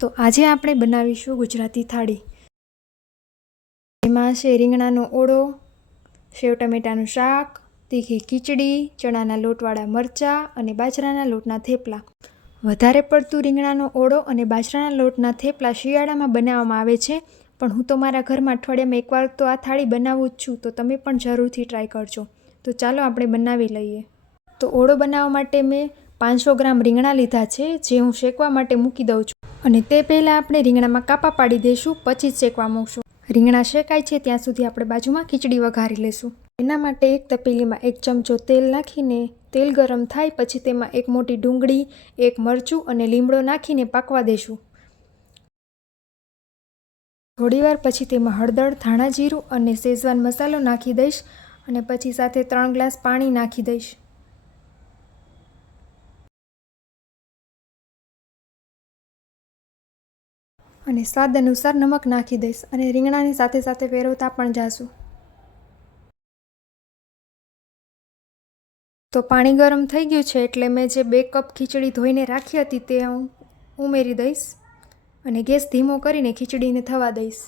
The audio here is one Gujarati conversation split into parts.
તો આજે આપણે બનાવીશું ગુજરાતી થાળી. એમાં છે રીંગણાનો ઓળો, સેવ ટમેટાનું શાક, તીખી ખીચડી, ચણાના લોટવાળા મરચાં અને બાજરાના લોટના થેપલા. વધારે પડતું રીંગણાનો ઓળો અને બાજરાના લોટના થેપલા શિયાળામાં બનાવવામાં આવે છે, પણ હું તો મારા ઘરમાં અઠવાડિયામાં એકવાર તો આ થાળી બનાવું જ છું, તો તમે પણ જરૂરથી ટ્રાય કરજો. તો ચાલો આપણે બનાવી લઈએ. તો ઓળો બનાવવા માટે મેં 500 ગ્રામ રીંગણા લીધા છે, જે હું શેકવા માટે મૂકી દઉં છું. અને તે પહેલાં આપણે રીંગણામાં કાપા પાડી દઈશું, પછી જ શેકવા મૂકશું. રીંગણા શેકાય છે ત્યાં સુધી આપણે બાજુમાં ખીચડી વઘારી લેશું. એના માટે એક તપેલીમાં 1 ચમચો તેલ નાખીને તેલ ગરમ થાય પછી તેમાં એક મોટી ડુંગળી, એક મરચું અને લીમડો નાખીને પાકવા દેશું. થોડીવાર પછી તેમાં હળદર, ધાણા જીરું અને શેઝવાન મસાલો નાખી દઈશ અને પછી સાથે 3 ગ્લાસ પાણી નાખી દઈશ. અને સ્વાદ અનુસાર નમક નાખી દઈશ અને રીંગણાની સાથે સાથે ફેરવતા પણ જાશું. તો પાણી ગરમ થઈ ગયું છે એટલે મેં જે 2 કપ ખીચડી ધોઈને રાખી હતી તે હું ઉમેરી દઈશ અને ગેસ ધીમો કરીને ખીચડીને થવા દઈશ.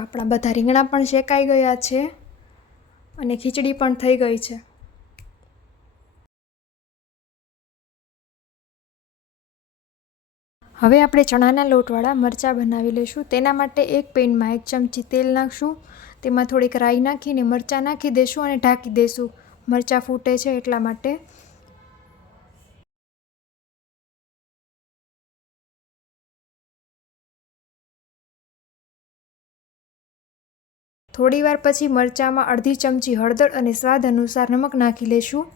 આપણા બધા રીંગણા પણ શેકાઈ ગયા છે અને ખીચડી પણ થઈ ગઈ છે. હવે આપણે ચણાના લોટવાળા મરચાં બનાવી લઈશું. તેના માટે એક પેનમાં 1 ચમચી તેલ નાખશું, તેમાં થોડીક રાઈ નાખીને મરચાં નાખી દઈશું અને ઢાંકી દઈશું. મરચાં ફૂટે છે એટલા માટે. થોડીવાર પછી મરચાંમાં અડધી ચમચી હળદર અને સ્વાદ અનુસાર નમક નાખી લઈશું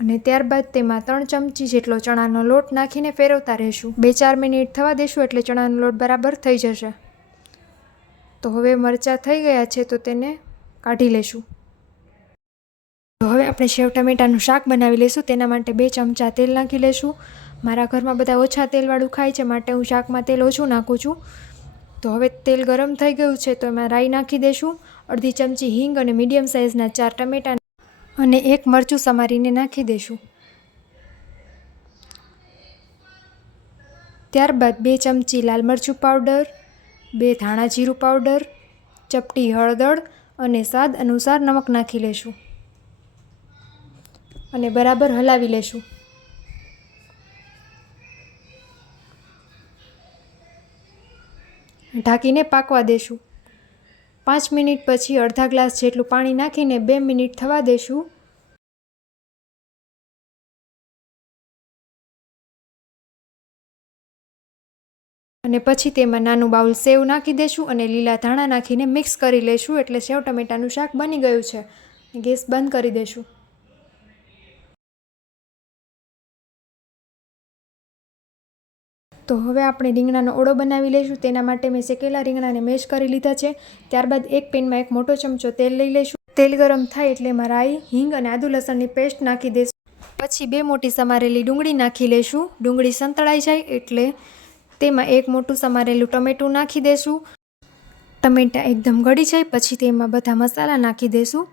અને ત્યારબાદ તેમાં 3 ચમચી જેટલો ચણાનો લોટ નાખીને ફેરવતા રહીશું. 2-4 મિનિટ થવા દેશું એટલે ચણાનો લોટ બરાબર થઈ જશે. તો હવે મરચાં થઈ ગયા છે તો તેને કાઢી લેશું. તો હવે આપણે સેવ ટમેટાનું શાક બનાવી લઈશું. તેના માટે 2 ચમચા તેલ નાખી લઈશું. મારા ઘરમાં બધા ઓછા તેલવાળું ખાય છે માટે હું શાકમાં તેલ ઓછું નાખું છું. તો હવે તેલ ગરમ થઈ ગયું છે તો એમાં રાઈ નાખી દઈશું, અડધી ચમચી હિંગ અને મીડિયમ સાઇઝના 4 ટમેટા અને 1 મરચું સમારીને નાખી દઈશું. ત્યારબાદ 2 ચમચી લાલ મરચું પાવડર, 2 ધાણા જીરું પાવડર, ચપટી હળદર અને સ્વાદ અનુસાર નમક નાખી લઈશું અને બરાબર હલાવી લેશું. ઢાંકીને પાકવા દેશું. 5 મિનિટ પછી અડધા ગ્લાસ જેટલું પાણી નાખીને 2 મિનિટ થવા દેશું. અને પછી તેમાં નાનું બાઉલ સેવ નાખી દઈશું અને લીલા ધાણા નાખીને મિક્સ કરી લઈશું એટલે સેવ ટમેટાનું શાક બની ગયું છે. ગેસ બંધ કરી દઈશું. તો હવે આપણે રીંગણાનો ઓળો બનાવી લઈશું. તેના માટે મેં શેકેલા રીંગણાને મેશ કરી લીધા છે. ત્યારબાદ એક પેનમાં 1 મોટો ચમચો તેલ લઈ લઈશું. તેલ ગરમ થાય એટલે એમાં રાઈ, હિંગ અને આદુ લસણની પેસ્ટ નાખી દઈશું. પછી 2 મોટી સમારેલી ડુંગળી નાખી લઈશું. ડુંગળી સંતળાઈ જાય એટલે તેમાં 1 મોટું સમારેલું ટમેટું નાખી દઈશું. ટમેટાં એકદમ ગળી જાય પછી તેમાં બધા મસાલા નાખી દઈશું.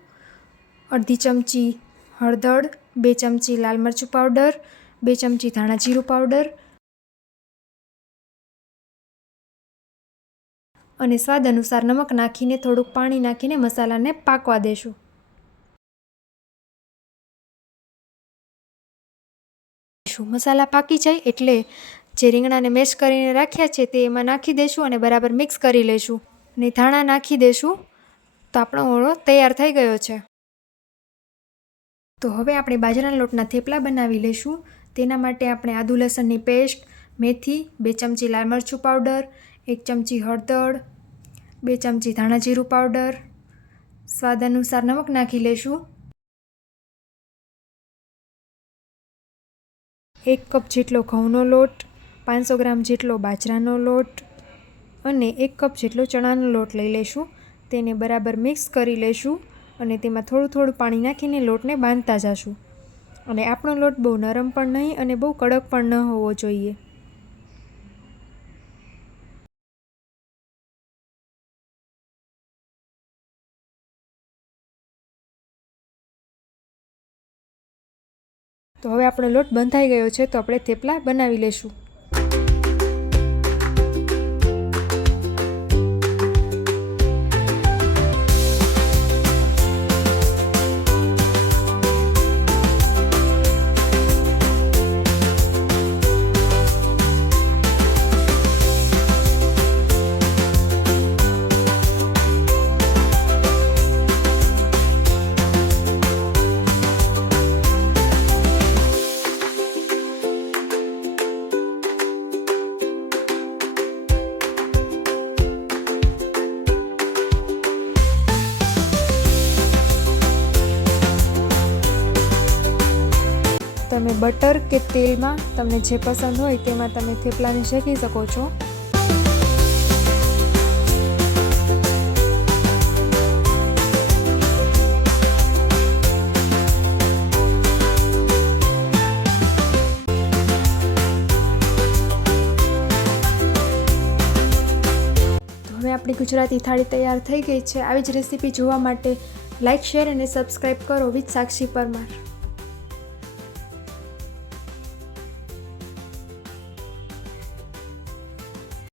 અડધી ચમચી હળદર, 2 ચમચી લાલ મરચું પાવડર, 2 ચમચી ધાણા જીરું પાવડર અને સ્વાદ અનુસાર નમક નાખીને થોડુંક પાણી નાખીને મસાલાને પાકવા દેશું. મસાલા પાકી જાય એટલે જે રીંગણાને મેશ કરીને રાખ્યા છે તે એમાં નાખી દઈશું અને બરાબર મિક્સ કરી લઈશું અને ધાણા નાખી દઈશું. તો આપણો ઓળો તૈયાર થઈ ગયો છે. તો હવે આપણે બાજરાના લોટના થેપલા બનાવી લઈશું. તેના માટે આપણે આદુ લસણની પેસ્ટ, મેથી, 2 ચમચી લાલ મરચું પાવડર, 1 ચમચી હળદર, 2 ચમચી ધાણા જીરું પાવડર, સ્વાદ અનુસાર નમક નાખી લઈશું. 1 કપ જેટલો ઘઉંનો લોટ, 500 ગ્રામ જેટલો બાજરાનો લોટ અને 1 કપ જેટલો ચણાનો લોટ લઈ લઈશું. તેને બરાબર મિક્સ કરી લઈશું અને તેમાં થોડું થોડું પાણી નાખીને લોટને બાંધતા જશું. અને આપણો લોટ બહુ નરમ પણ નહીં અને બહુ કડક પણ ન હોવો જોઈએ. તો હવે આપણો લોટ બંધાઈ ગયો છે, તો આપણે થેપલા બનાવી લઈશું. તમે બટર કે તેલમાં તમને જે પસંદ હોય તેમાં તમે થેપલાને શેકી શકો છો. હવે આપણી ગુજરાતી થાળી તૈયાર થઈ ગઈ છે. આવી જ રેસીપી જોવા માટે લાઇક, શેર અને સબસ્ક્રાઈબ કરો વિથ સાક્ષી પરમાર.